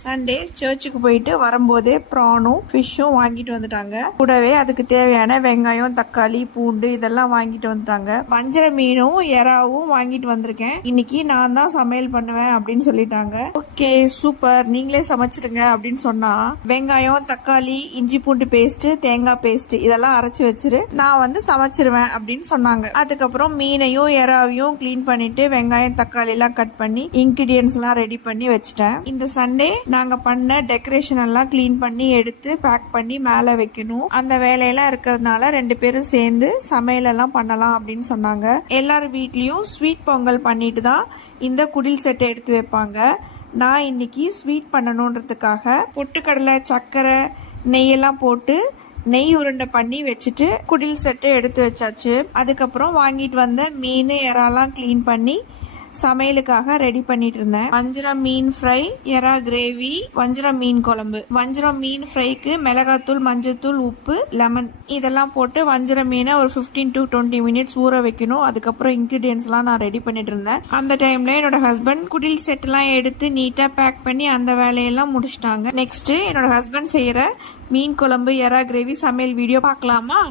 Sunday சர்ச்சுக்கு போயிட்டு வரும்போதே ப்ரானும் ஃபிஷ்ஷும் வாங்கிட்டு வந்துட்டாங்க. கூடவே அதுக்கு தேவையான வெங்காயம், தக்காளி, பூண்டு இதெல்லாம் வாங்கிட்டு வந்துட்டாங்க. வஞ்சர மீனும் எறாவும் வாங்கிட்டு வந்திருக்கேன். இன்னைக்கு நான் தான் சமையல் பண்ணுவேன் அப்படின்னு சொல்லிட்டாங்க. ஓகே சூப்பர், நீங்களே சமைச்சிருங்க அப்படின்னு சொன்னா, வெங்காயம், தக்காளி, இஞ்சி பூண்டு பேஸ்ட், தேங்காய் பேஸ்ட் இதெல்லாம் அரைச்சு வச்சிரு, நான் வந்து சமைச்சிருவேன் அப்படின்னு சொன்னாங்க. அதுக்கப்புறம் மீனையும் எறாவையும் கிளீன் பண்ணிட்டு வெங்காயம், தக்காளி எல்லாம் கட் பண்ணி இன்கிரிடியன்ஸ் எல்லாம் ரெடி பண்ணி வச்சுட்டேன். இந்த சண்டே நாங்க பண்ண டெக்கரேஷன் எல்லாம் கிளீன் பண்ணி எடுத்து பேக் பண்ணி மேல வைக்கணும். அந்த வேலையெல்லாம் இருக்கிறதுனால 2 பேரும் சேர்ந்து சமையல் எல்லாம் பண்ணலாம் அப்படின்னு சொன்னாங்க. எல்லார் வீட்லயும் ஸ்வீட் பொங்கல் பண்ணிட்டு தான் இந்த குடில் செட்டை எடுத்து வைப்பாங்க. நான் இன்னைக்கு ஸ்வீட் பண்ணணுன்றதுக்காக பொட்டுக்கடலை, சர்க்கரை, நெய்யெல்லாம் போட்டு நெய் உருண்டை பண்ணி வச்சுட்டு குடில் செட்டை எடுத்து வச்சாச்சு. அதுக்கப்புறம் வாங்கிட்டு வந்த மீன், எறாலாம் கிளீன் பண்ணி சமையலுக்காக ரெடி பண்ணிட்டு இருந்தேன். வஞ்சரம் மீன் ஃப்ரை, எறா கிரேவி, வஞ்சரம் மீன் குழம்பு. வஞ்சரம் மீன் ஃப்ரைக்கு மிளகாத்தூள், மஞ்சத்தூள், உப்பு, லெமன் இதெல்லாம் போட்டு வஞ்சரம் மீனை ஒரு 15 to 20 மினிட்ஸ் ஊற வைக்கணும். அதுக்கப்புறம் இன்கிரிடியன்ஸ் எல்லாம் நான் ரெடி பண்ணிட்டு இருந்தேன். அந்த டைம்ல என்னோட ஹஸ்பண்ட் குடில் செட் எல்லாம் எடுத்து நீட்டா பேக் பண்ணி அந்த வேலையெல்லாம் முடிச்சிட்டாங்க. நெக்ஸ்ட் என்னோட ஹஸ்பண்ட் செய்யற மீன் குழம்பு, எறா கிரேவி சமையல் வீடியோ பார்க்கலாமா?